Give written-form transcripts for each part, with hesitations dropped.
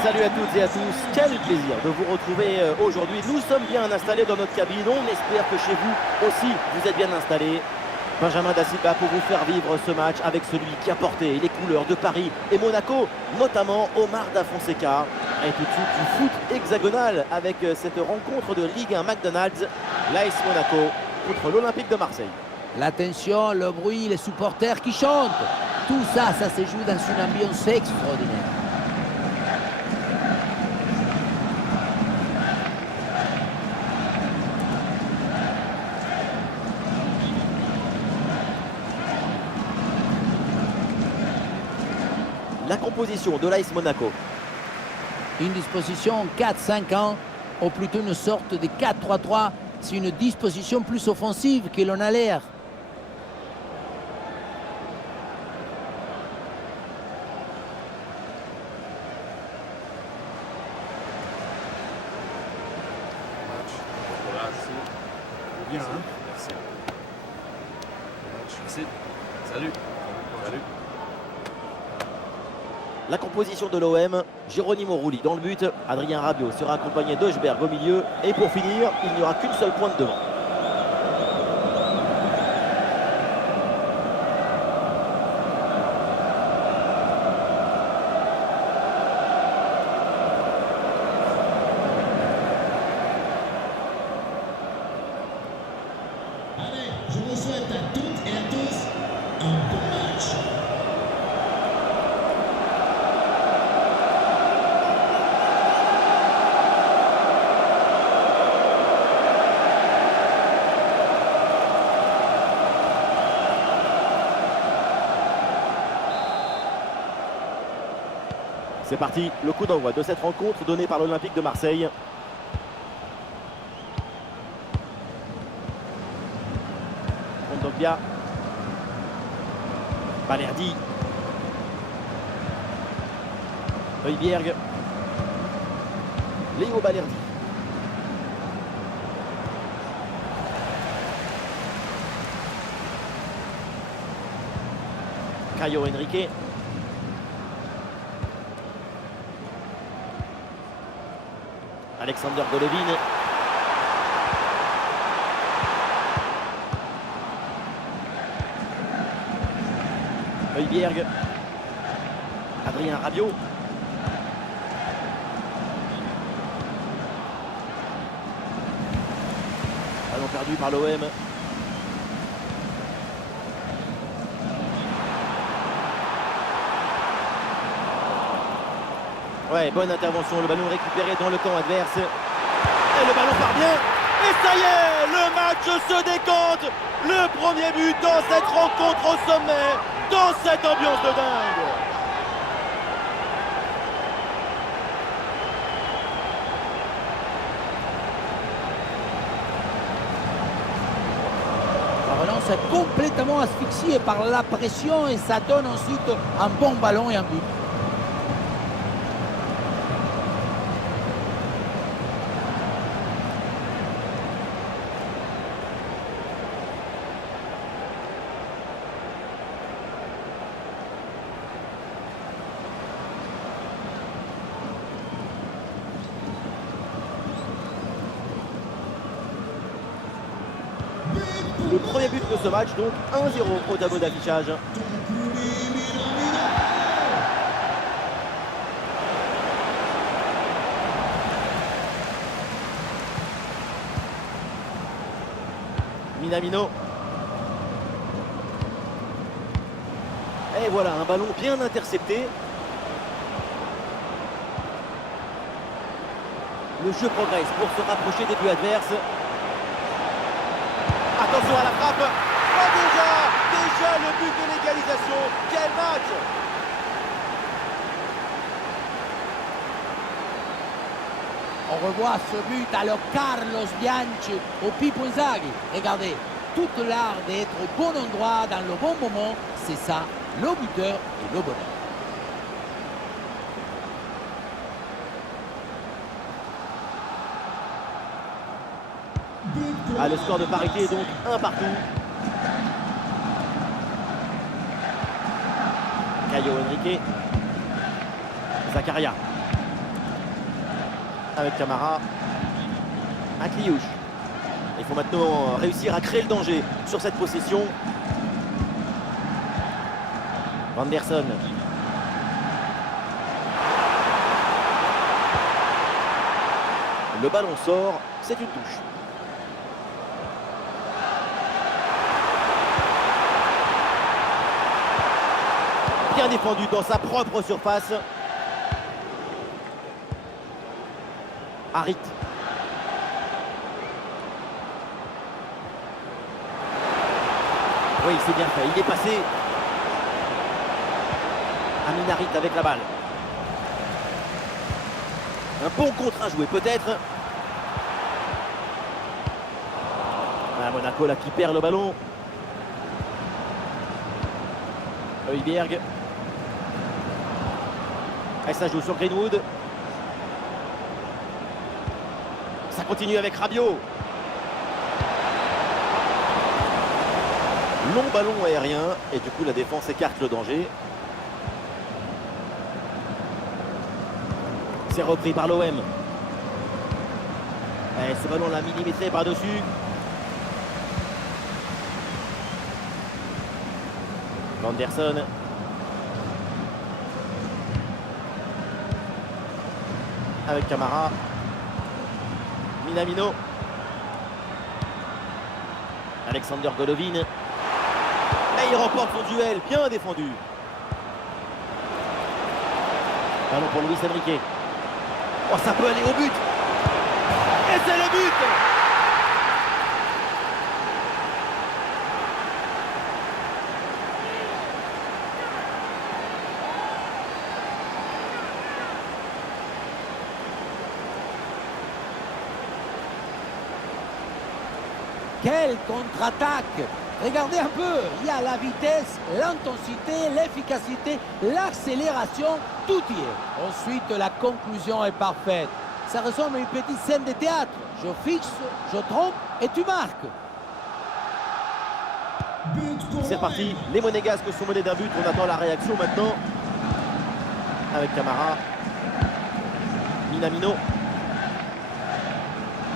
Salut à toutes et à tous, quel plaisir de vous retrouver aujourd'hui. Nous sommes bien installés dans notre cabine, on espère que chez vous aussi vous êtes bien installés. Benjamin Da Silva pour vous faire vivre ce match avec celui qui a porté les couleurs de Paris et Monaco, notamment Omar Da Fonseca. Et tout de suite du foot hexagonal avec cette rencontre de Ligue 1 McDonald's, l'AS Monaco contre l'Olympique de Marseille. L'attention, le bruit, les supporters qui chantent. Tout ça, ça se joue dans une ambiance extraordinaire. La composition de l'AS Monaco. Une disposition 4-5-1, ou plutôt une sorte de 4-3-3. C'est une disposition plus offensive que l'on a l'air. Bien, hein? Merci. Merci. Salut. Salut. La composition de l'OM, Geronimo Rulli dans le but, Adrien Rabiot sera accompagné d'Heuchberg au milieu. Et pour finir, il n'y aura qu'une seule pointe devant. Allez, je vous souhaite à toutes et à tous un bon match. C'est parti, le coup d'envoi de cette rencontre donnée par l'Olympique de Marseille. Kondogbia. Balerdi. Højbjerg. Léo Balerdi. Caio Henrique. Alexander Golovin. Højbjerg. Adrien Rabiot. Ballon perdu par l'OM. Ouais, bonne intervention, le ballon récupéré dans le camp adverse. Et le ballon part bien. Et ça y est, le match se décante. Le premier but dans cette rencontre au sommet, dans cette ambiance de dingue. La relance est complètement asphyxiée par la pression et ça donne ensuite un bon ballon et un but. Le premier but de ce match, donc 1-0 au tableau d'affichage. Minamino. Et voilà, un ballon bien intercepté. Le jeu progresse pour se rapprocher des buts adverses. Attention à la frappe. Oh déjà le but de l'égalisation. Quel match! On revoit ce but alors Carlos Bianchi au Pippo Inzaghi. Regardez, toute l'art d'être au bon endroit dans le bon moment, c'est ça, le buteur et le bonheur. Ah, le score de parité est donc 1 partout. Caio Henrique. Zakaria. avec Camara. Akliouche. Il faut maintenant réussir à créer le danger sur cette possession. Vanderson. Le ballon sort, c'est une touche. Bien défendu dans sa propre surface. Harit. Oui, c'est bien fait. Il est passé. Amin Harit avec la balle. Un bon contre à jouer peut-être. Ah, Monaco là qui perd le ballon. Højbjerg. Et ça joue sur Greenwood. Ça continue avec Rabiot. Long ballon aérien et du coup la défense écarte le danger. C'est repris par l'OM. Et ce ballon l'a millimétré par-dessus. Vanderson. Avec Camara. Minamino. Alexander Golovin. Et il remporte son duel, bien défendu. Ballon pour Luis Enrique. Oh, ça peut aller au but. Et c'est le but. Quelle contre-attaque! Regardez un peu, il y a la vitesse, l'intensité, l'efficacité, l'accélération, tout y est. Ensuite, la conclusion est parfaite. Ça ressemble à une petite scène de théâtre. Je fixe, je trompe et tu marques. C'est parti, les Monégasques sont menés d'un but, on attend la réaction maintenant. Avec Camara. Minamino.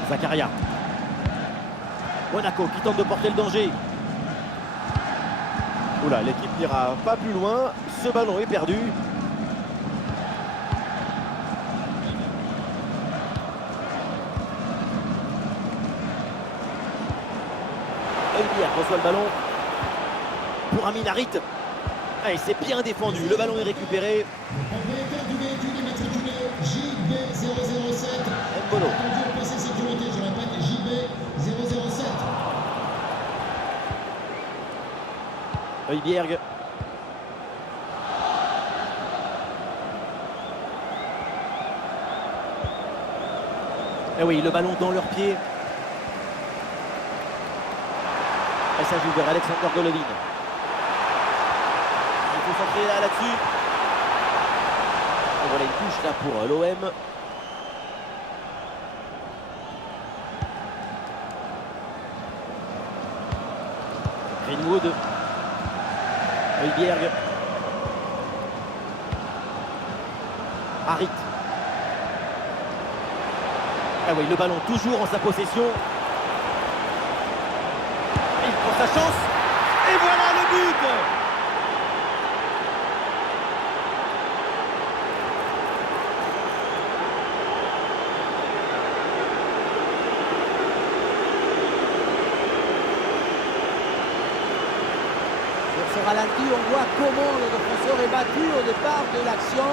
Zakaria. Monaco qui tente de porter le danger. Oula, l'équipe n'ira pas plus loin. Ce ballon est perdu. Højbjerg reçoit le ballon pour Amin Harit. Et c'est bien défendu. Le ballon est récupéré. Propriétaire du véhicule immatriculé JB007. Mbolo. Conduire passé sécurité, je répète, JB007. Højbjerg. Et oui, le ballon dans leurs pieds. Et ça joue vers Alexander Golovin. Il faut s'entraîner là-dessus. Et voilà une touche là pour l'OM. Greenwood. Højbjerg. Harit. Ah oui, le ballon toujours en sa possession. Il prend sa chance. Et voilà le but. Sur ce ralenti, on voit comment le défenseur est battu au départ de l'action.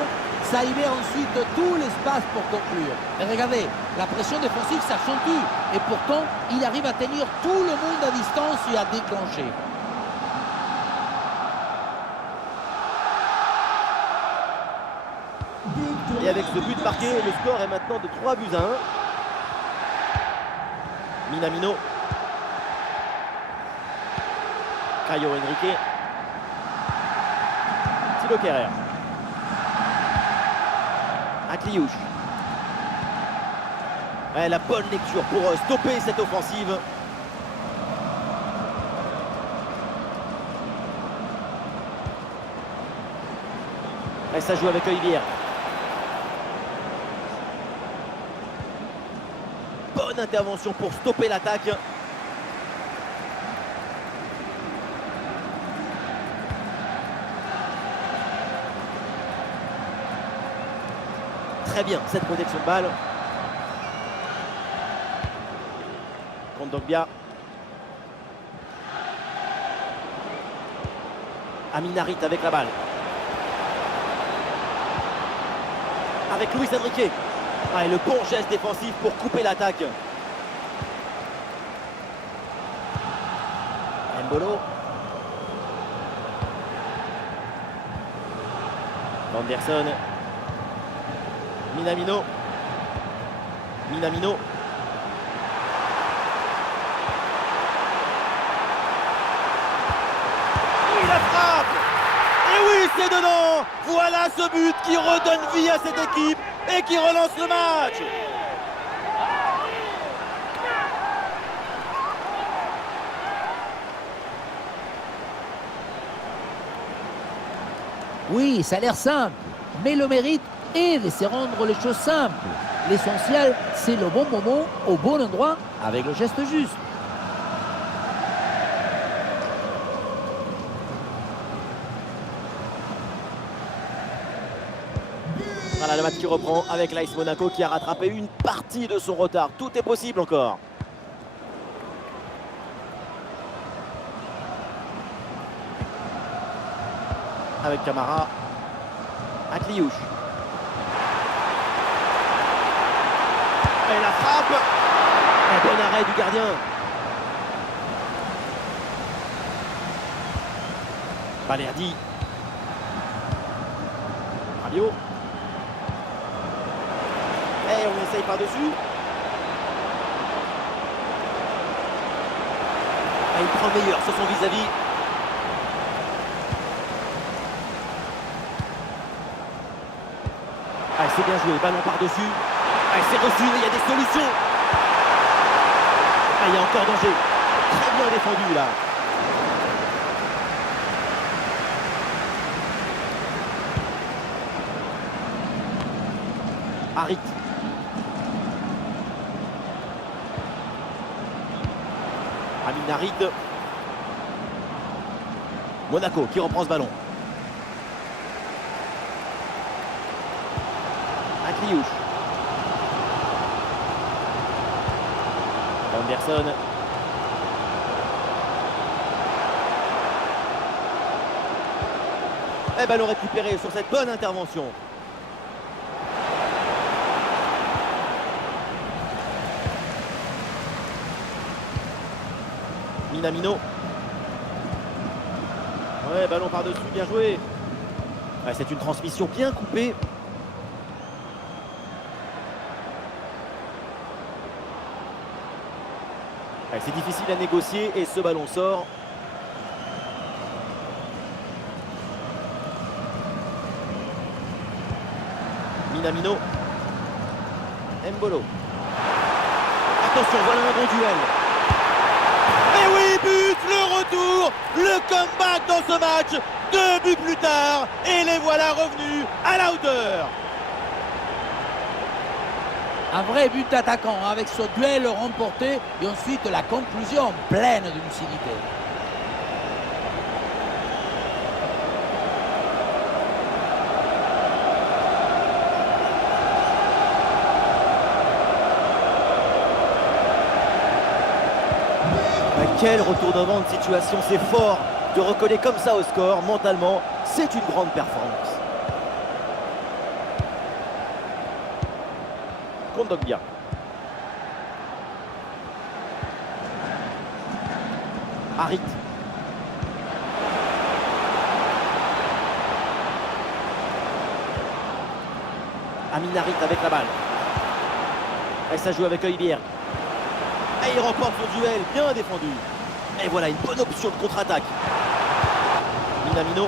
Ça y met ensuite tout l'espace pour conclure. Et regardez, la pression défensive s'accentue. Et pourtant, il arrive à tenir tout le monde à distance et à déclencher. Et avec ce but marqué, le score est maintenant de 3-1. Minamino. Caio Henrique. Thilo Kehrer. Akliouche. Ouais, la bonne lecture pour stopper cette offensive. Et ça joue avec Højbjerg. bonne intervention pour stopper l'attaque. Très bien cette protection de balle. Kondogbia. Amin Harit avec la balle. Avec Luis Enrique. Ah, et le bon geste défensif pour couper l'attaque. Mbolo. Anderson. Minamino. Minamino. Et la frappe! Et oui, c'est dedans! Voilà ce but qui redonne vie à cette équipe et qui relance le match! Oui, ça a l'air simple, mais le mérite est de se rendre les choses simples. L'essentiel, c'est le bon moment, au bon endroit, avec le geste juste. Voilà le match qui reprend avec l'AS Monaco qui a rattrapé une partie de son retard. Tout est possible encore. Avec Camara. Akliouche. Et la frappe. Un bon arrêt du gardien. Balerdi. Rabiot. Et on essaye par-dessus. Il prend le meilleur sur son vis-à-vis. C'est bien joué, ballon par-dessus. C'est reçu, il y a des solutions. Il y a encore danger. Très bien défendu là. Harit. Amin Harit. Monaco qui reprend ce ballon. Akliouche. Anderson. Et ballon récupéré sur cette bonne intervention. Minamino. Ouais, ballon par-dessus, bien joué. Ouais, c'est une transmission bien coupée. C'est difficile à négocier et ce ballon sort. Minamino. Mbolo. Attention, voilà un bon duel. Et oui, but, le retour, le comeback dans ce match. 2 buts plus tard et les voilà revenus à la hauteur. Un vrai but d'attaquant avec ce duel remporté et ensuite la conclusion pleine de lucidité. Quel retournement de situation, c'est fort de recoller comme ça au score. Mentalement, c'est une grande performance. Kondogbia. Harit. Amin Harit avec la balle. Et ça joue avec Højbjerg. Et il remporte son duel, bien défendu. Et voilà une bonne option de contre-attaque. Minamino.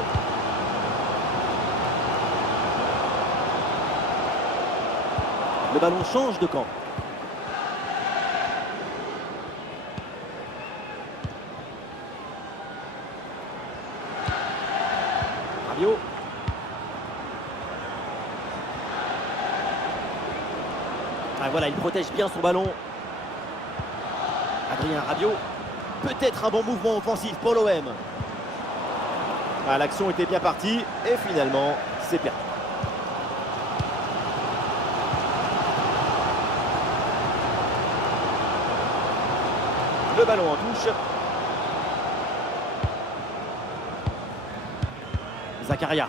Le ballon change de camp. Rabiot. Ah, voilà, il protège bien son ballon. Adrien Rabiot. Peut-être un bon mouvement offensif pour l'OM. Ah, l'action était bien partie et finalement, c'est perdu. Le ballon en touche. Zakaria.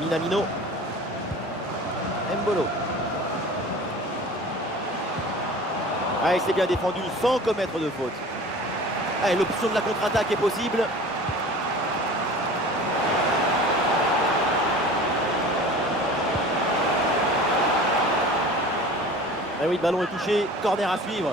Minamino. Mbolo. Ah, il s'est bien défendu sans commettre de faute. Ah, l'option de la contre-attaque est possible. Ah oui, le ballon est touché. Corner à suivre.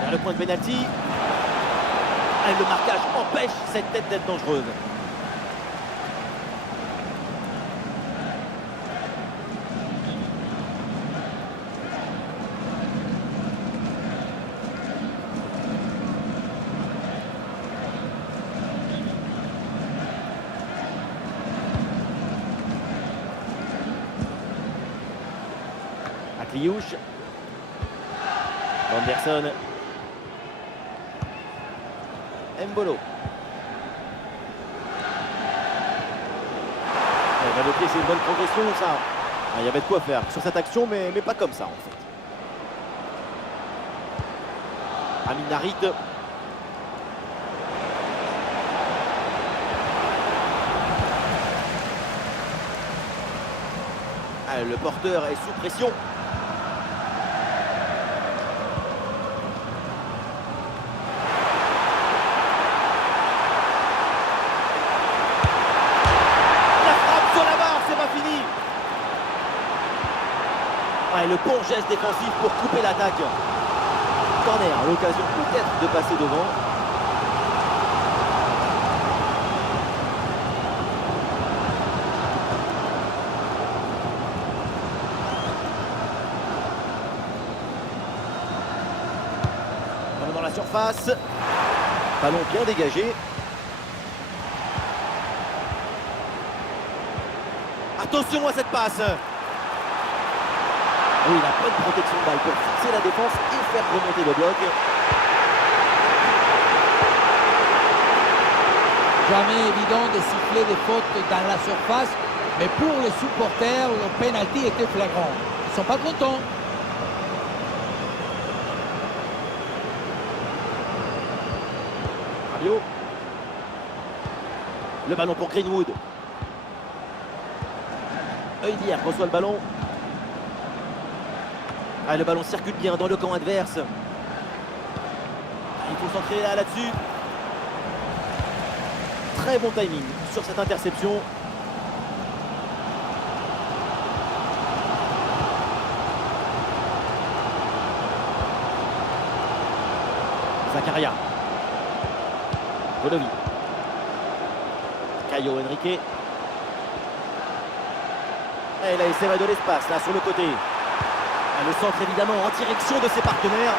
Vers le point de pénalty. Le marquage empêche cette tête d'être dangereuse. Akliouche. Anderson. Mbolo. C'est une bonne progression, ça. Il y avait de quoi faire sur cette action, mais pas comme ça, en fait. Amin Harit. Le porteur est sous pression. Le bon geste défensif pour couper l'attaque. Corner, l'occasion peut-être de passer devant. Ballon dans la surface. Ballon bien dégagé. Attention à cette passe. Oui, la bonne protection de balle pour fixer la défense et faire remonter le bloc. Jamais évident de siffler des fautes dans la surface, mais pour les supporters, le penalty était flagrant. Ils ne sont pas contents. Rabiot. Le ballon pour Greenwood. Heudière reçoit le ballon. Ah, le ballon circule bien dans le camp adverse. Il faut s'entraîner là-dessus. Très bon timing sur cette interception. Zakaria. Godovi. Caio Henrique. Et là, il s'évade de l'espace, là, sur le côté. Le centre évidemment en direction de ses partenaires.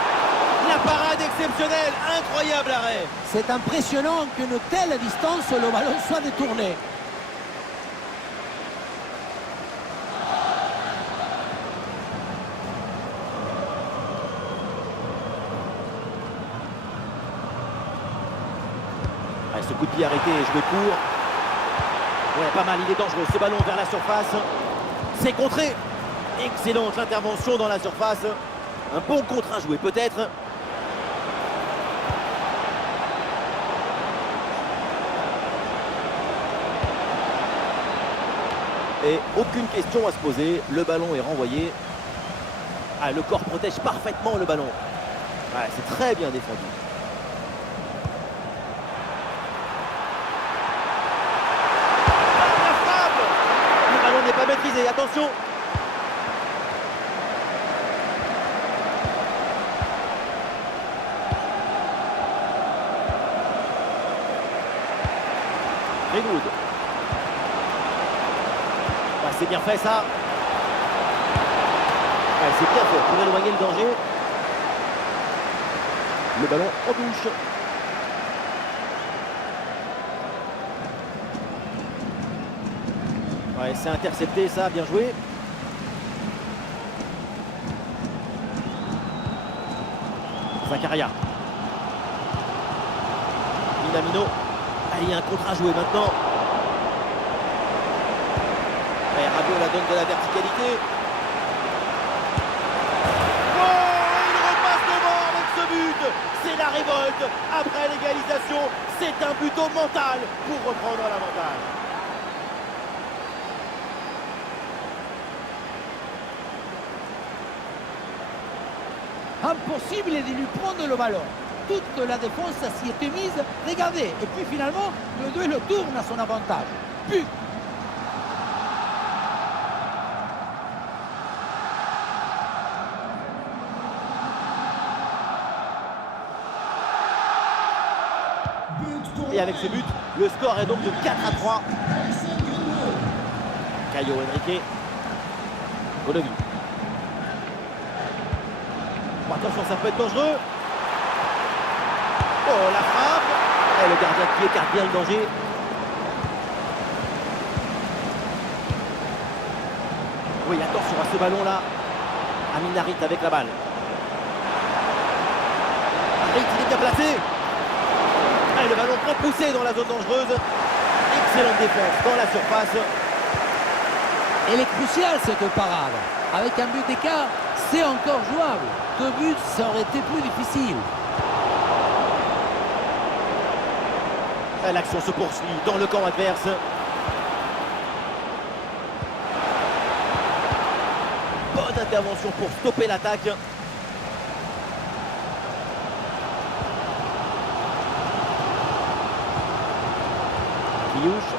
La parade exceptionnelle, incroyable arrêt. C'est impressionnant qu'une telle distance, le ballon soit détourné. Ce coup de pied arrêté, je le cours. Ouais, pas mal, il est dangereux. Ce ballon vers la surface. C'est contré. Excellente intervention dans la surface. Un bon contre à jouer peut-être. Et aucune question à se poser. Le ballon est renvoyé. Ah, le corps protège parfaitement le ballon. Ah, c'est très bien défendu. La frappe! Le ballon n'est pas maîtrisé, attention! Greenwood. Ouais, c'est bien fait ça. Ouais, c'est bien fait pour éloigner le danger. Le ballon en touche. Ouais, c'est intercepté ça, bien joué. Zakaria. Minamino. Ah, il y a un contre à jouer maintenant. Et Rabiot la donne de la verticalité. Oh, il repasse devant avec ce but. C'est la révolte. Après l'égalisation, c'est un but au mental pour reprendre l'avantage. Impossible de lui prendre le ballon. Toute la défense s'y était mise. Regardez. Et puis finalement, le duel tourne à son avantage. But. Et avec ce but, le score est donc de 4-3. Caio Henrique. Golovin. Oh, attention, ça peut être dangereux. Oh, la frappe. Et le gardien qui écarte bien le danger. Oui, attention à ce ballon-là. Amin Harit avec la balle. Harit, il est bien placé. Et le ballon très poussé dans la zone dangereuse. Excellente défense dans la surface. Elle est cruciale cette parade. Avec un but d'écart, c'est encore jouable. 2 buts, ça aurait été plus difficile. L'action se poursuit dans le camp adverse. Bonne intervention pour stopper l'attaque. Kiouche.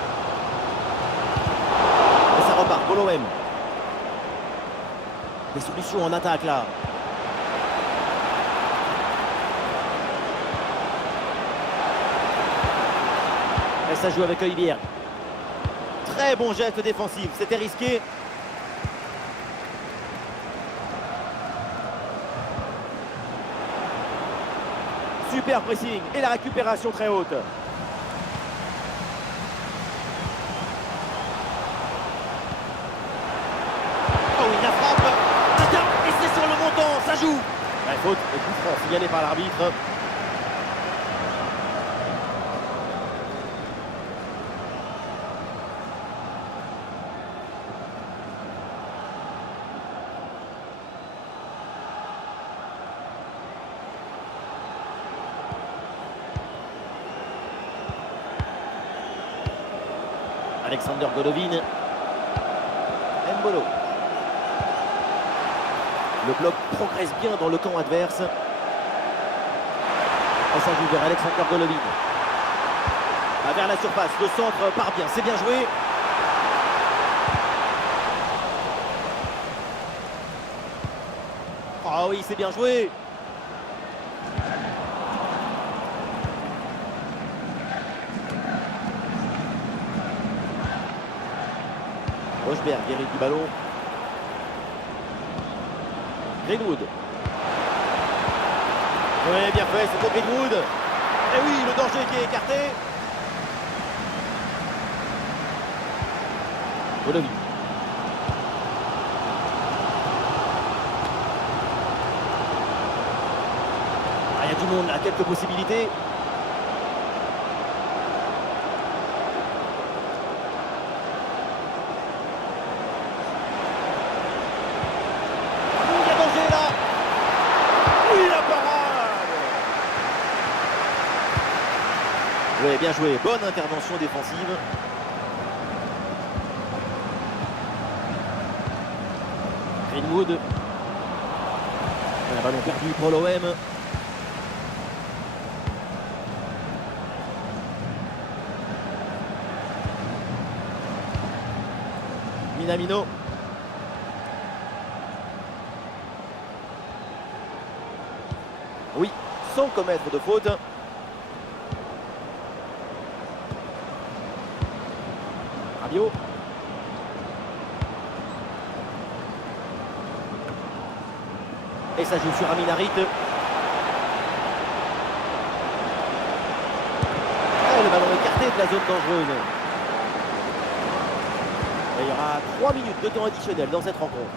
Et ça repart pour l'OM. Des solutions en attaque là. Et ça joue avec Olivier. Très bon geste défensif, c'était risqué. Super pressing et la récupération très haute. Oh oui, la frappe. Attends, et c'est sur le montant, ça joue. Ouais, faute et coup franc signalé par l'arbitre. Alexander Golovin. Mbolo. Le bloc progresse bien dans le camp adverse. Et ça joue vers Alexander Golovin. Vers la surface, le centre part bien, c'est bien joué. Ah oui, c'est bien joué. Rochberg hérite du ballon. Greenwood. Oui, bien fait, c'est pour Greenwood. Et oui, le danger qui est écarté. Golovin. Ah, il y a du monde là, quelques possibilités. Oui, bien joué. Bonne intervention défensive. Greenwood. Un ballon perdu pour l'OM. Minamino. Oui, sans commettre de faute. Rabiot. Et ça joue sur Amin Harit. Et le ballon écarté de la zone dangereuse. Et il y aura 3 minutes de temps additionnel dans cette rencontre.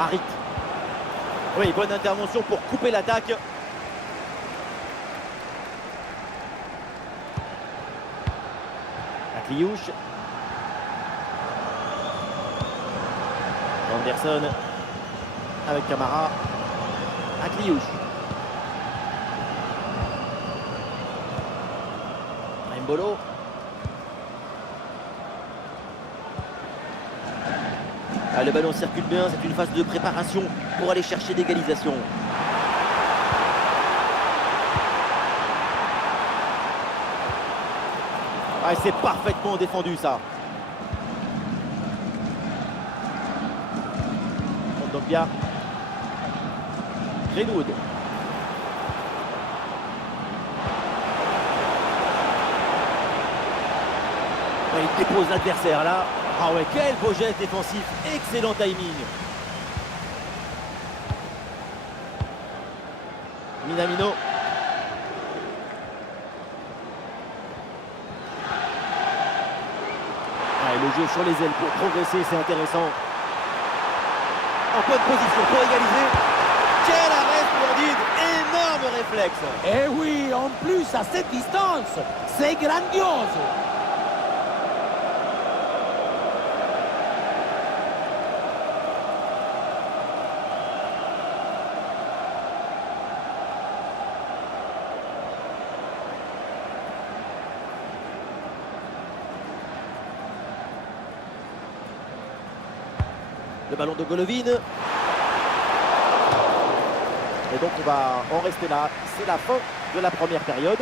Harit. Oui, bonne intervention pour couper l'attaque. Akliouche. Anderson avec Camara. Akliouche. Mbolo. Ah, le ballon circule bien, c'est une phase de préparation pour aller chercher l'égalisation. Ah, c'est parfaitement défendu ça. Kondogbia. Greenwood. Il dépose l'adversaire là. Ah ouais, quel beau geste défensif. Excellent timing. Minamino. Ah, et le jeu sur les ailes pour progresser, c'est intéressant. En bonne position pour égaliser. Quel arrêt splendide. Énorme réflexe. Et oui, en plus à cette distance, c'est grandiose. Le ballon de Golovin. Et donc on va en rester là. C'est la fin de la première période.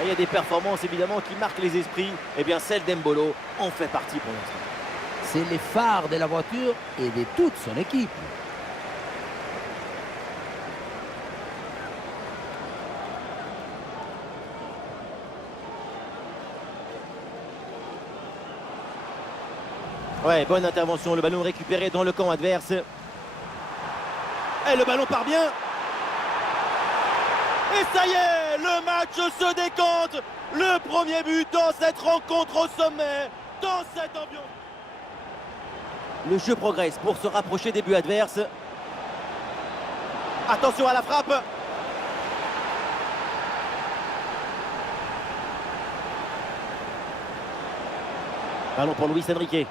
Et il y a des performances évidemment qui marquent les esprits. Et bien celle d'Embolo en fait partie pour l'instant. C'est les phares de la voiture et de toute son équipe. Ouais, bonne intervention, le ballon récupéré dans le camp adverse. Et le ballon part bien. Et ça y est, le match se décante. Le premier but dans cette rencontre au sommet, dans cette ambiance. Le jeu progresse pour se rapprocher des buts adverses. Attention à la frappe. Ballon pour Luis Enrique.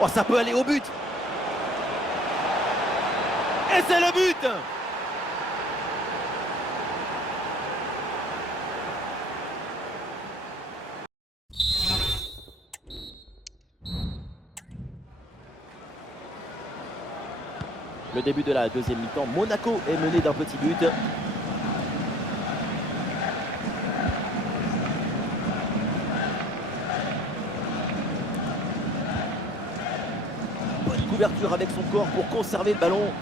Oh, ça peut aller au but. Et c'est le but. Le début de la deuxième mi-temps, Monaco est mené d'un petit but. Couverture avec son corps pour conserver le ballon.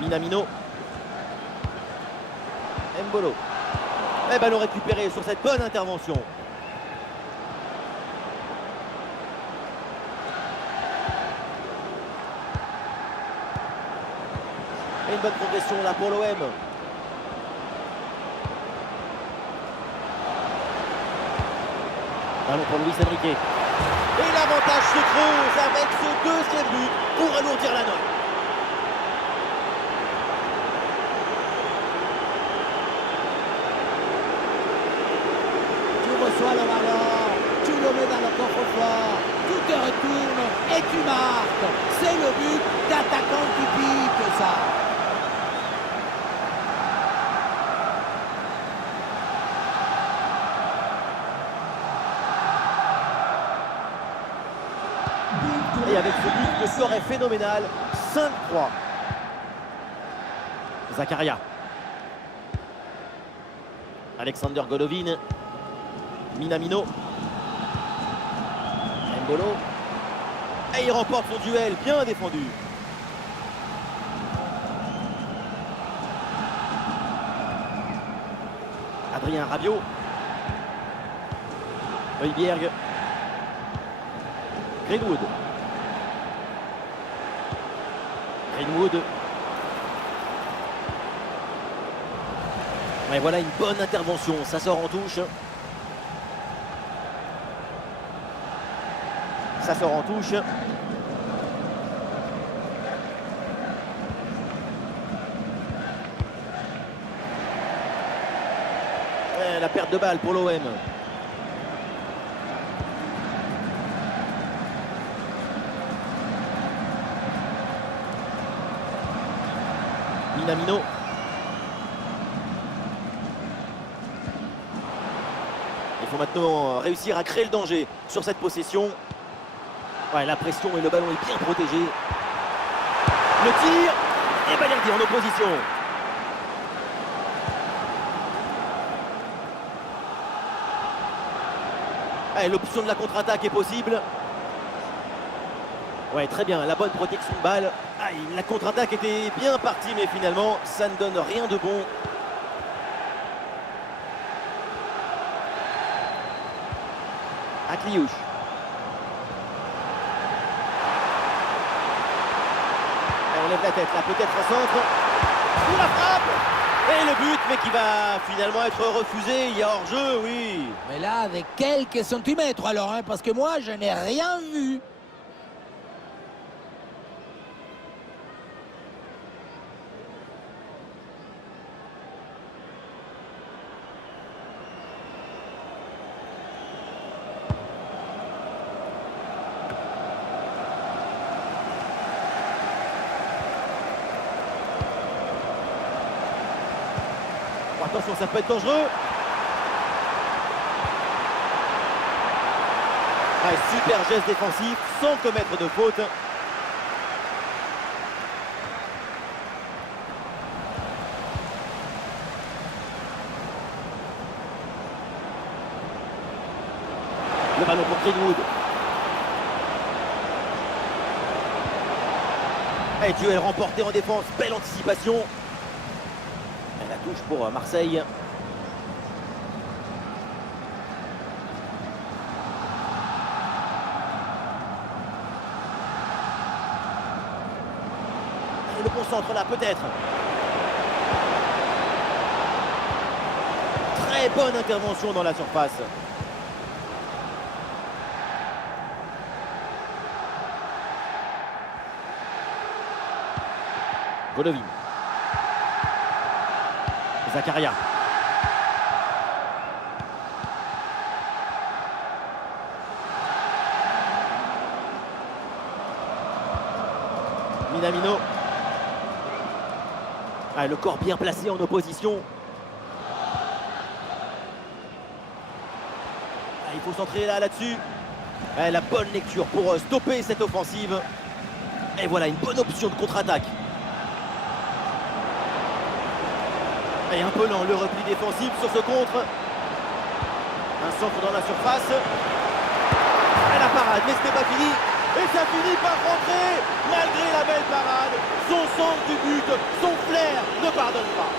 Minamino. Mbolo. Et ballon récupéré sur cette bonne intervention. Et une bonne progression là pour l'OM. Ballon pour Luis Enrique. Et l'avantage se creuse avec ce deuxième but pour alourdir la note. Tu reçois le ballon, tu le mets dans le coffre-fort, tu te retournes et tu marques. C'est le but d'attaquant typique, ça. Et avec ce but, le score est phénoménal. 5-3. Zakaria. Alexander Golovin. Minamino. Mbolo. Et il remporte son duel, bien défendu. Adrien Rabiot. Højbjerg. Greenwood. Greenwood. Et voilà une bonne intervention, ça sort en touche. Ça sort en touche. Et la perte de balle pour l'OM. Minamino. Il faut maintenant réussir à créer le danger sur cette possession. Ouais, la pression et le ballon est bien protégé. Le tir et Balerdi en opposition. Ouais, l'option de la contre-attaque est possible. Ouais, très bien, la bonne protection de balle. Ah, la contre-attaque était bien partie, mais finalement, ça ne donne rien de bon. Akliouche. On lève la tête là, peut-être un centre. Pour la frappe. Et le but, mais qui va finalement être refusé. Il y a hors-jeu, oui. Mais là, avec quelques centimètres alors, hein, parce que moi, je n'ai rien vu. Attention, ça peut être dangereux. Ouais, super geste défensif sans commettre de faute. Le ballon pour Greenwood. Et duel remporté en défense, belle anticipation. Et la touche pour Marseille. Et le concentre là peut-être. Très bonne intervention dans la surface. Golovin. Zakaria. Minamino. Ah, le corps bien placé en opposition. Ah, il faut centrer là-dessus. Ah, la bonne lecture pour stopper cette offensive. Et voilà une bonne option de contre-attaque. Et un peu lent le repli défensif sur ce contre. Un centre dans la surface. Et la parade, mais ce n'est pas fini. Et ça finit par rentrer. Malgré la belle parade, son sens du but, son flair ne pardonne pas.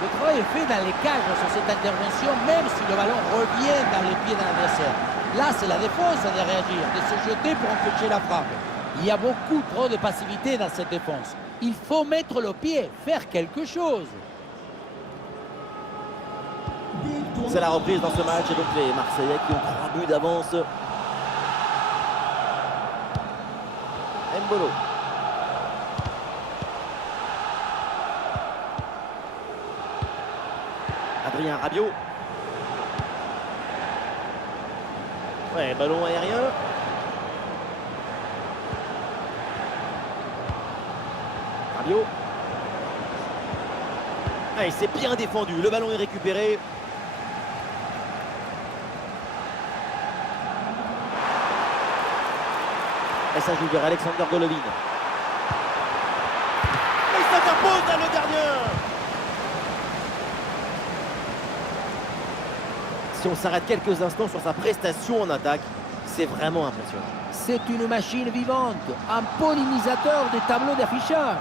Le travail est fait dans les cages sur cette intervention, même si le ballon revient dans les pieds de l'adversaire. Là, c'est la défense de réagir, de se jeter pour empêcher la frappe. Il y a beaucoup trop de passivité dans cette défense. Il faut mettre le pied, faire quelque chose. C'est la reprise dans ce match et donc les Marseillais qui ont 3 buts d'avance. Mbolo. Adrien Rabiot. Ouais, ballon aérien. Rabiot. Ah, il s'est bien défendu. Le ballon est récupéré. Et ça joue vers Alexander Golovin. Et ça s'impose là, le gardien. Si on s'arrête quelques instants sur sa prestation en attaque, c'est vraiment impressionnant. C'est une machine vivante, un pollinisateur des tableaux d'affichage.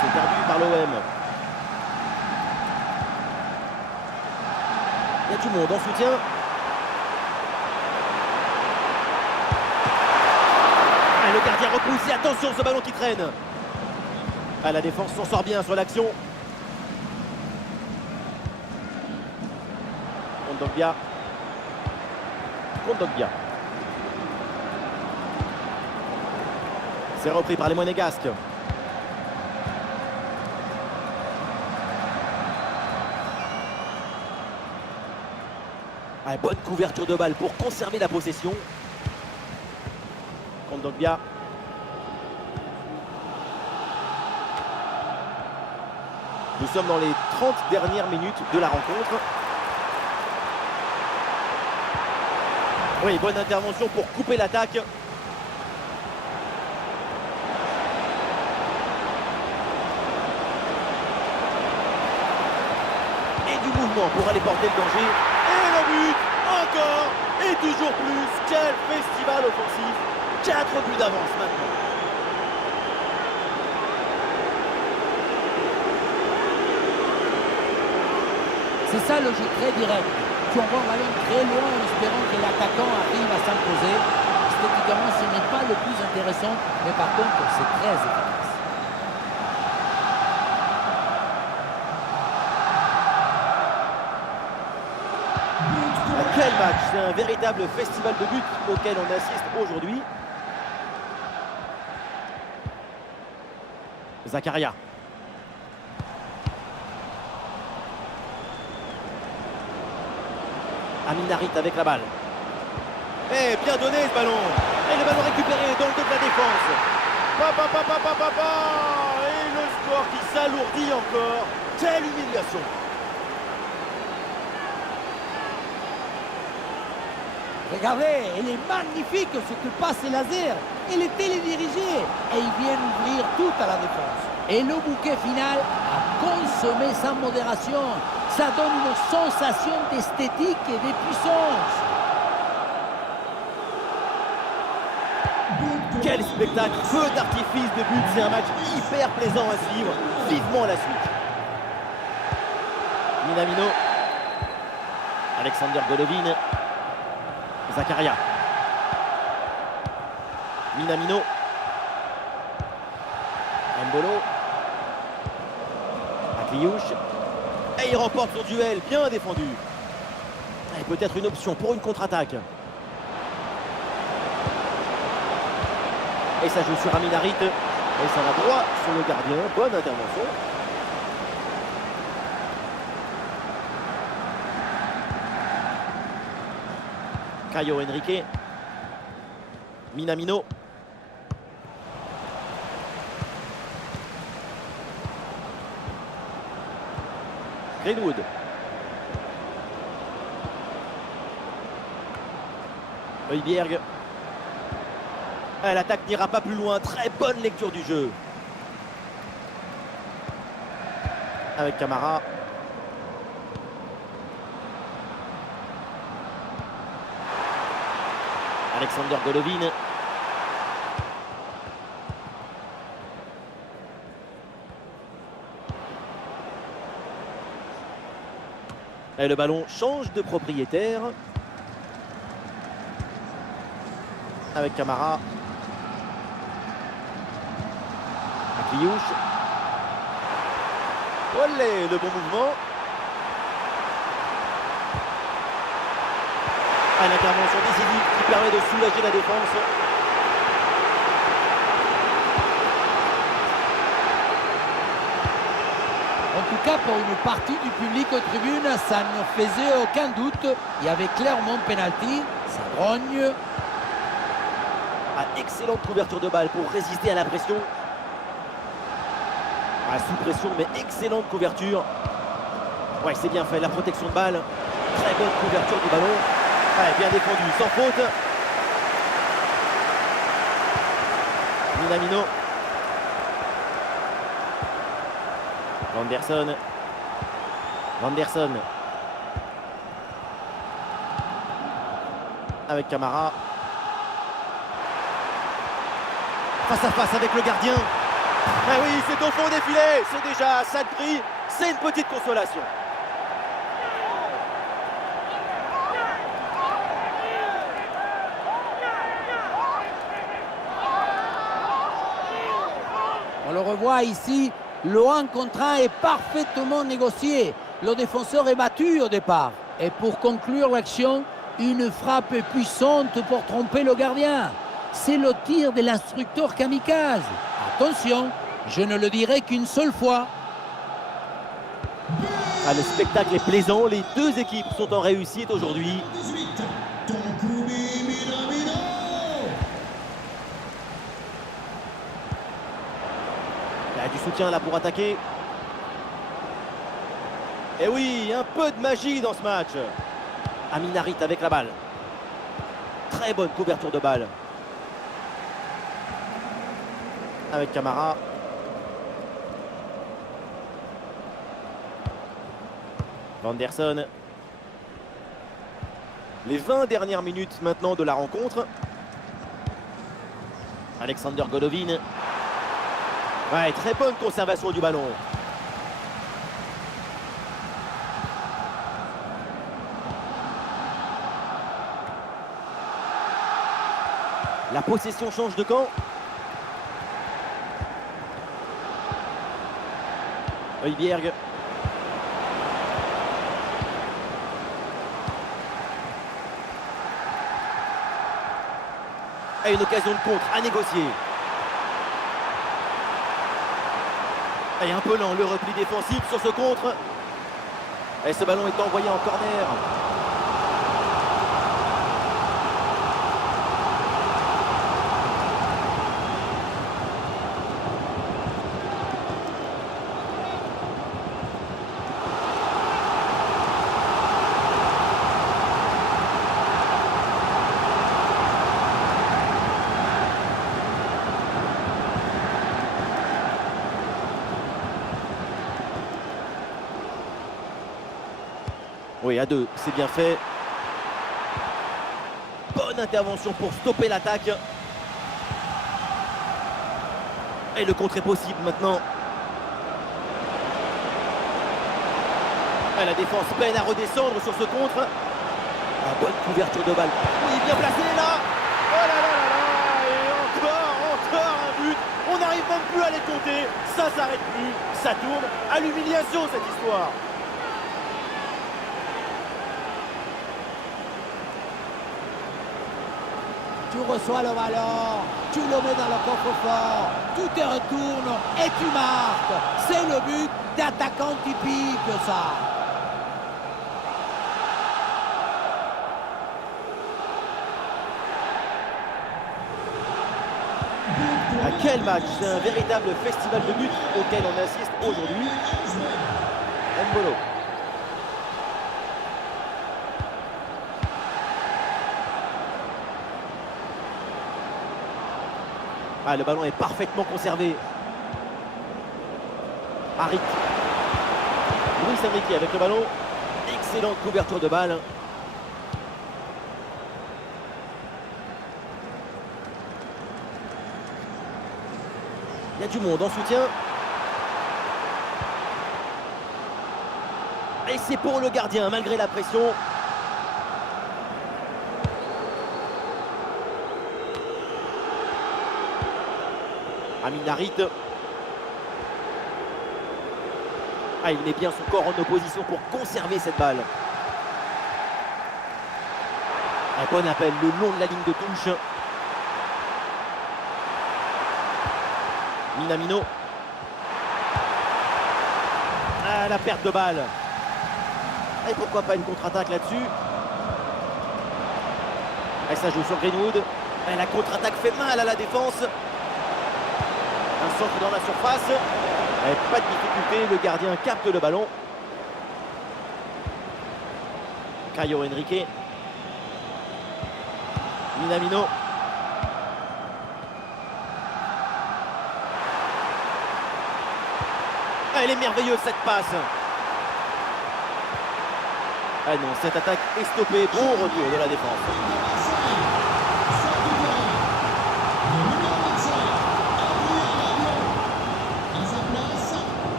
C'est perdu par l'OM. Il y a du monde en soutien. Ah, le gardien repoussé. Attention, ce ballon qui traîne. Ah, la défense s'en sort bien sur l'action. Kondogbia. Kondogbia. C'est repris par les Monégasques. Ah, bonne couverture de balle pour conserver la possession. Kondogbia. Nous sommes dans les 30 dernières minutes de la rencontre. Oui, bonne intervention pour couper l'attaque. Et du mouvement pour aller porter le danger. Et le but, encore, et toujours plus. Quel festival offensif. 4 buts d'avance maintenant. C'est ça le jeu très direct. Tu envoies un ballon très loin en espérant que l'attaquant arrive à s'imposer. Esthétiquement, ce n'est pas le plus intéressant, mais par contre, c'est très efficace. Quel match! C'est un véritable festival de buts auquel on assiste aujourd'hui. Zakaria. Aminarit avec la balle. Et bien donné ce ballon. Et le ballon récupéré dans le dos de la défense. Et le score qui s'alourdit encore. Quelle humiliation. Regardez, elle est magnifique ce que passe le laser. Elle est télédirigée et ils viennent ouvrir tout à la défense. Et le bouquet final a consommé sans modération. Ça donne une sensation d'esthétique et de puissance. Quel spectacle, feu d'artifice de but, c'est un match hyper plaisant à suivre. Vivement la suite. Minamino. Alexander Golovin. Zakaria. Minamino. Mbolo. Akliouche. Et il remporte son duel, bien défendu. Et peut-être une option pour une contre-attaque. Et ça joue sur Aminarit. Et ça va droit sur le gardien. Bonne intervention. Caio Henrique. Minamino. Greenwood. Højbjerg. L'attaque n'ira pas plus loin. Très bonne lecture du jeu. Avec Camara. Alexander Golovin. Et le ballon change de propriétaire. Avec Camara. Akliouche. Olé, le bon mouvement. Une intervention décisive qui permet de soulager la défense. En tout cas, pour une partie du public aux tribunes, ça ne faisait aucun doute. Il y avait clairement penalty. Ça grogne. Ah, excellente couverture de balle pour résister à la pression. Ah, sous pression, mais excellente couverture. Ouais, c'est bien fait, la protection de balle. Très bonne couverture du ballon. Ouais, bien défendu, sans faute. Minamino. Vanderson. Vanderson. Avec Camara. Face à face avec le gardien. Ah oui, c'est au fond des filets. C'est déjà ça le prix. C'est une petite consolation. On le revoit ici, le 1 contre 1 est parfaitement négocié. Le défenseur est battu au départ. Et pour conclure l'action, une frappe puissante pour tromper le gardien. C'est le tir de l'instructeur kamikaze. Attention, je ne le dirai qu'une seule fois. Ah, le spectacle est plaisant. Les deux équipes sont en réussite aujourd'hui. 18, Takumi Minamino. Il y a du soutien là pour attaquer. Et oui, un peu de magie dans ce match. Amin Harit avec la balle. Très bonne couverture de balle. Avec Camara. Vanderson. Les 20 dernières minutes maintenant de la rencontre. Alexander Golovin. Ouais, très bonne conservation du ballon. La possession change de camp. Højbjerg. Et une occasion de contre à négocier. Et un peu lent le repli défensif sur ce contre. Et ce ballon est envoyé en corner. Oui, à deux, c'est bien fait. Bonne intervention pour stopper l'attaque. Et le contre est possible maintenant. Et la défense peine à redescendre sur ce contre. Bonne couverture de balle. Oui, bien placé là. Oh là là là là. Et encore un but. On n'arrive même plus à les compter. Ça s'arrête plus. Ça tourne à l'humiliation cette histoire. Tu reçois le ballon, tu le mets dans le coffre-fort, tu te retournes et tu marques. C'est le but d'attaquant typique, ça. Quel match! C'est un véritable festival de buts auquel on assiste aujourd'hui. Mbolo. Ah, le ballon est parfaitement conservé. Harit. Luis Enrique avec le ballon. Excellente couverture de balle. Il y a du monde en soutien. Et c'est pour le gardien malgré la pression. Amin Harit. Ah, il met bien son corps en opposition pour conserver cette balle. Un bon appel le long de la ligne de touche. Minamino. Ah, la perte de balle. Et pourquoi pas une contre-attaque là-dessus. Et ça joue sur Greenwood. Et la contre-attaque fait mal à la défense. Un centre dans la surface. Et pas de difficulté, le gardien capte le ballon. Caio Henrique. Minamino. Elle est merveilleuse cette passe. Ah non, cette attaque est stoppée. Bon retour de la défense.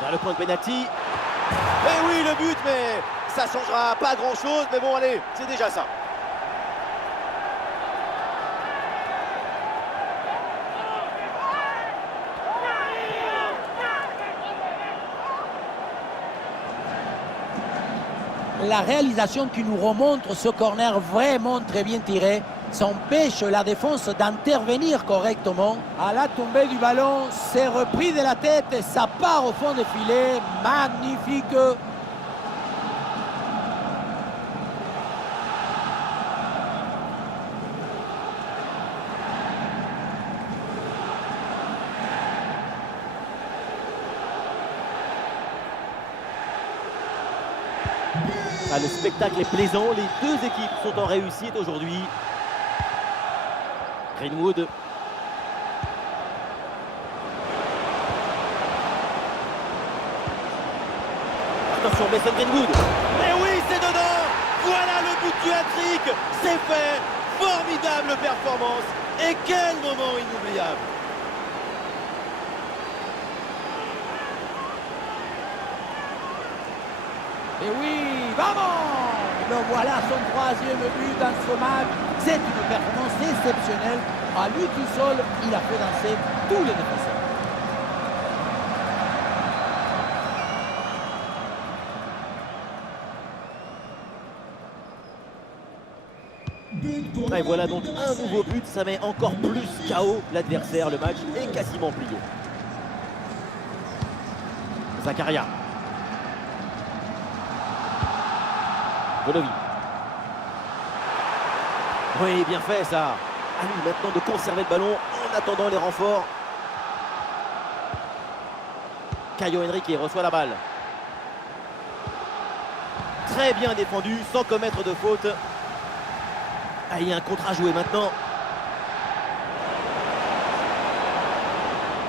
Vers le point de pénalty. Et oui, le but, mais ça changera pas grand-chose. Mais bon, allez, c'est déjà ça. La réalisation qui nous remontre ce corner vraiment très bien tiré, ça empêche la défense d'intervenir correctement. À la tombée du ballon, c'est repris de la tête et ça part au fond des filets. Magnifique! Ah, le spectacle est plaisant, les deux équipes sont en réussite aujourd'hui. Greenwood. Attention, Mason Greenwood. Mais oui, c'est dedans. Voilà le but du hat-trick. C'est fait. Formidable performance. Et quel moment inoubliable. Et oui, vamos! Le voilà son troisième but dans ce match. C'est une performance exceptionnelle. À lui tout seul, il a fait danser tous les défenseurs. Et voilà donc un nouveau but, ça met encore plus KO l'adversaire. Le match est quasiment plié. Zakaria. Golovin. Oui, bien fait ça. À lui maintenant de conserver le ballon en attendant les renforts. Caio Henrique reçoit la balle. Très bien défendu, sans commettre de faute. Ah, il y a un contre à jouer maintenant.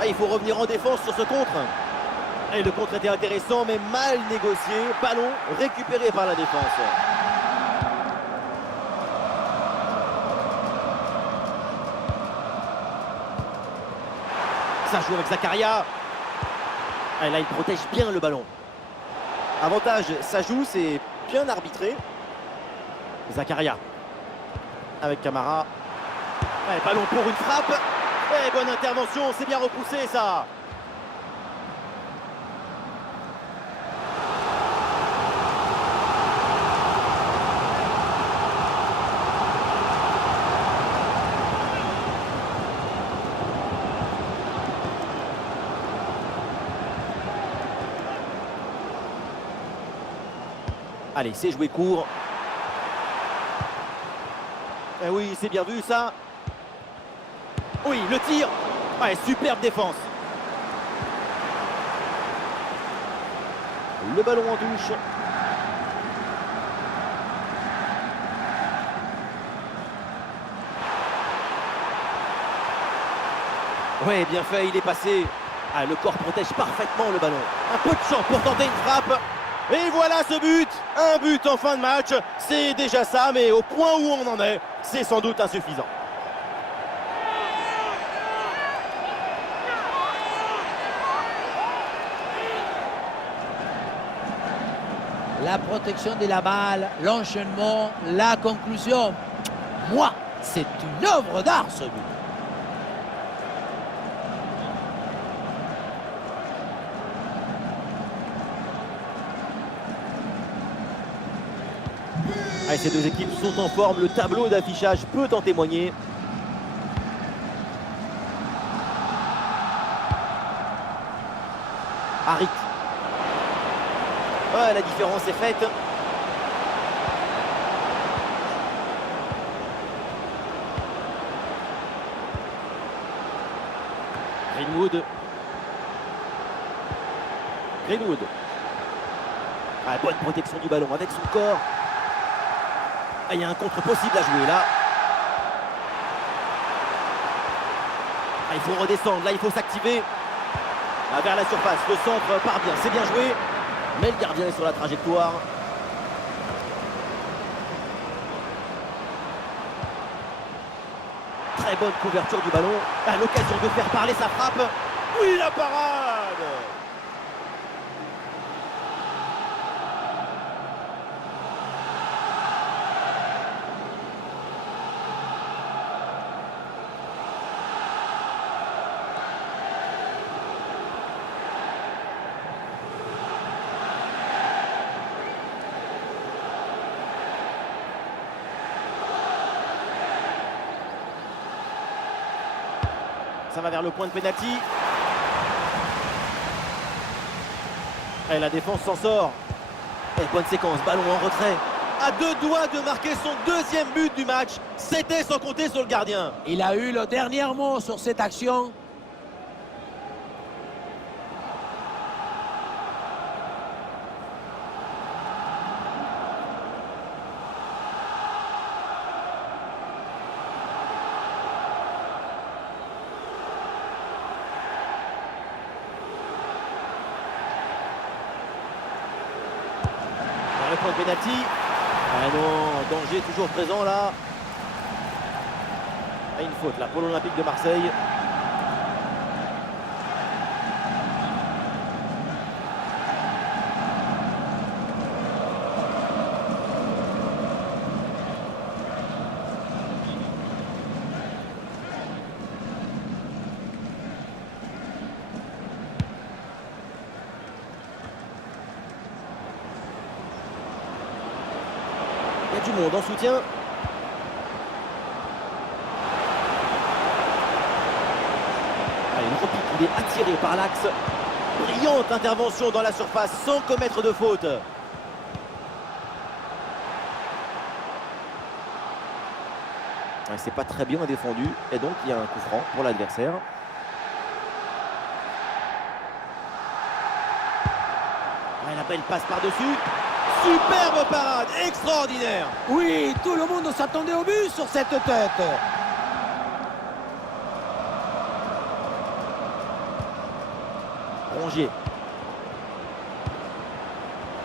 Ah, il faut revenir en défense sur ce contre. Et le contre était intéressant, mais mal négocié. Ballon récupéré par la défense. Ça joue avec Zakaria. Et là, il protège bien le ballon. Avantage, ça joue, c'est bien arbitré. Zakaria. Avec Camara. Ouais, ballon pour une frappe. Ouais, bonne intervention, c'est bien repoussé ça. Allez, c'est joué court. Eh oui, c'est bien vu ça. Oui, le tir. Ouais, superbe défense. Le ballon en touche. Oui, bien fait, il est passé. Ah, le corps protège parfaitement le ballon. Un peu de chance pour tenter une frappe. Et voilà ce but. Un but en fin de match. C'est déjà ça, mais au point où on en est, c'est sans doute insuffisant. La protection de la balle, l'enchaînement, la conclusion. Moi, c'est une œuvre d'art ce but. Allez, ces deux équipes sont en forme, le tableau d'affichage peut en témoigner. Harit. Ouais, la différence est faite. Greenwood. Greenwood. Ah, bonne protection du ballon avec son corps. Ah, il y a un contre possible à jouer là. Ah, il faut redescendre, là il faut s'activer. Ah, vers la surface, le centre part bien, c'est bien joué. Mais le gardien est sur la trajectoire. Très bonne couverture du ballon. À l'occasion de faire parler sa frappe. Oui, la parade! Ça va vers le point de pénalty. Et la défense s'en sort. Et bonne séquence, ballon en retrait. À deux doigts de marquer son deuxième but du match. C'était sans compter sur le gardien. Il a eu le dernier mot sur cette action. Le point de pénalty. Ah non, danger toujours présent là. Ah, une faute là pour l'Olympique de Marseille. Il y a du monde en soutien. Allez, une repique, il est attiré par l'axe. Brillante intervention dans la surface sans commettre de faute. Ouais, c'est pas très bien défendu et donc il y a un coup franc pour l'adversaire. Ouais, la belle passe par-dessus. Superbe parade, extraordinaire. Oui, tout le monde s'attendait au but sur cette tête. Rongier.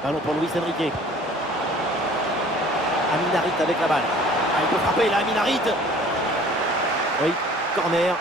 Ballon pour Luis Enrique. Amin Harit avec la balle. Ah, il peut frapper là, Amin Harit. Oui, corner.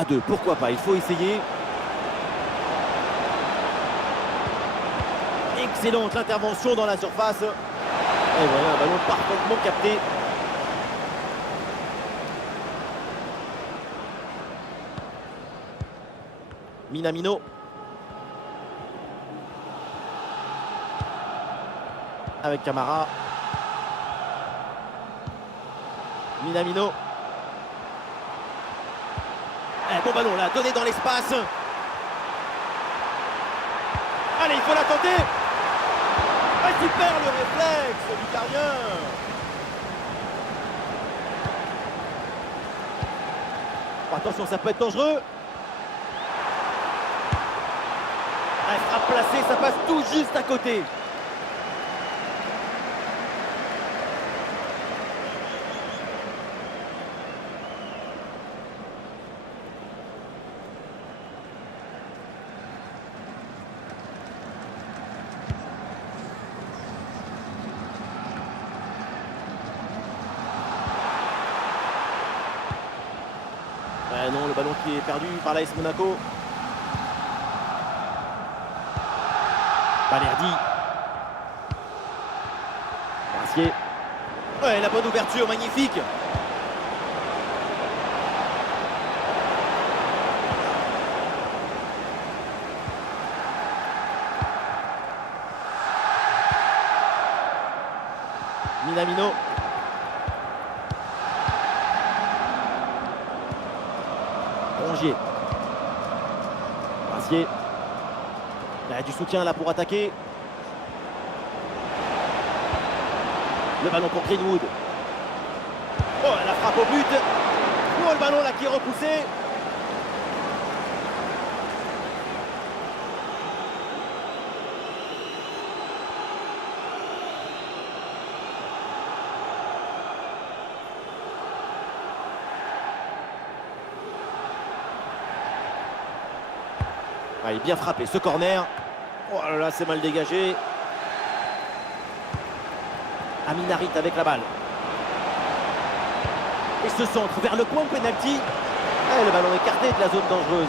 À deux, pourquoi pas, il faut essayer. Excellente intervention dans la surface. Et voilà, un ballon parfaitement capté. Minamino. Avec Camara. Minamino. Bon ballon là, donné dans l'espace. Allez, il faut la tenter. Ah, super le réflexe du gardien. Attention, ça peut être dangereux. Elle frappe placée, ça passe tout juste à côté. Non, le ballon qui est perdu par l'AS Monaco. Balerdi. Mercier. Ouais, la bonne ouverture, magnifique. Minamino. Rongier. Brassier. Il y a du soutien là pour attaquer. Le ballon pour Greenwood. Oh, la frappe au but. Oh, le ballon là qui est repoussé. Ah, il est bien frappé ce corner. Oh là là, c'est mal dégagé. Aminarit avec la balle. Et ce centre vers le point de pénalty. Et le ballon écarté de la zone dangereuse.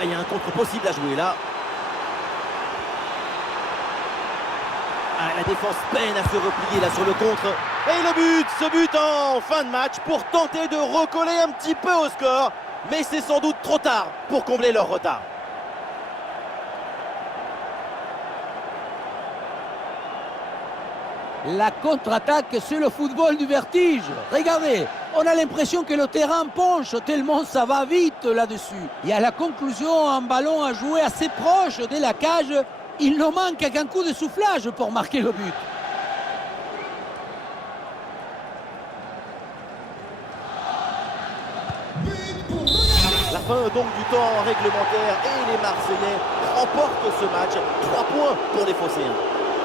Et il y a un contre possible à jouer là. Ah, la défense peine à se replier là sur le contre. Et le but, ce but en fin de match pour tenter de recoller un petit peu au score. Mais c'est sans doute trop tard pour combler leur retard. La contre-attaque, c'est le football du vertige. Regardez, on a l'impression que le terrain penche tellement ça va vite là-dessus. Et à la conclusion, un ballon à jouer assez proche de la cage. Il ne manque qu'un coup de soufflage pour marquer le but. La fin donc du temps réglementaire et les Marseillais remportent ce match. 3 points pour les Phocéens.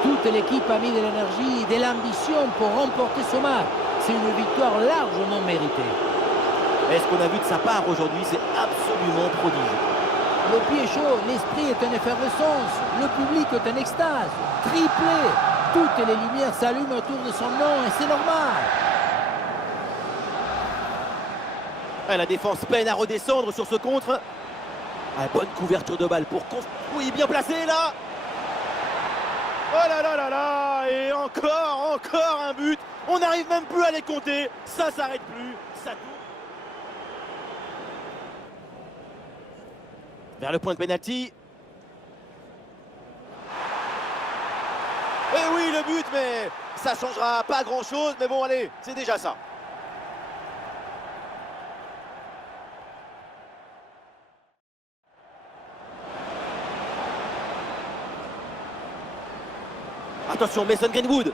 Toute l'équipe a mis de l'énergie et de l'ambition pour remporter ce match. C'est une victoire largement méritée. Et ce qu'on a vu de sa part aujourd'hui, c'est absolument prodigieux. Le pied chaud, l'esprit est en effervescence, le public est en extase, triplé. Toutes les lumières s'allument autour de son nom et c'est normal. Ah, la défense peine à redescendre sur ce contre. Ah, bonne couverture de balle pour... Oui, bien placé là. Oh là là là là. Et encore un but. On n'arrive même plus à les compter. Ça s'arrête plus. Ça tourne. Vers le point de pénalty. Et oui, le but, mais ça changera pas grand-chose. Mais bon, allez, c'est déjà ça. Attention, Mason Greenwood.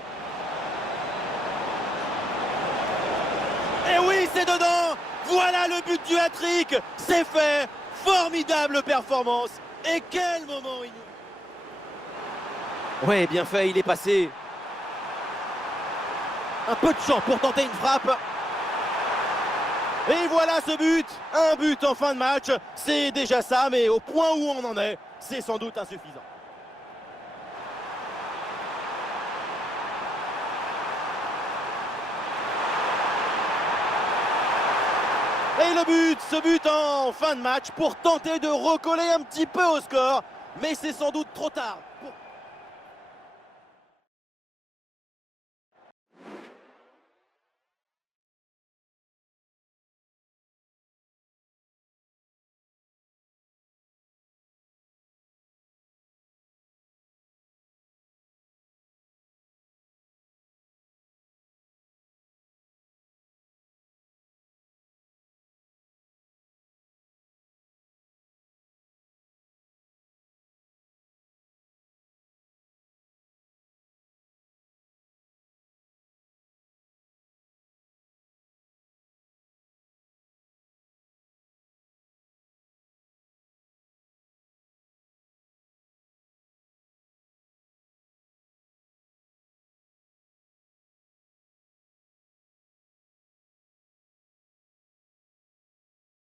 Et oui, c'est dedans. Voilà le but du hat-trick. C'est fait. Formidable performance. Et quel moment il nous... Ouais, bien fait, il est passé. Un peu de champ pour tenter une frappe. Et voilà ce but. Un but en fin de match. C'est déjà ça, mais au point où on en est, c'est sans doute insuffisant. Et le but, ce but en fin de match pour tenter de recoller un petit peu au score. Mais c'est sans doute trop tard.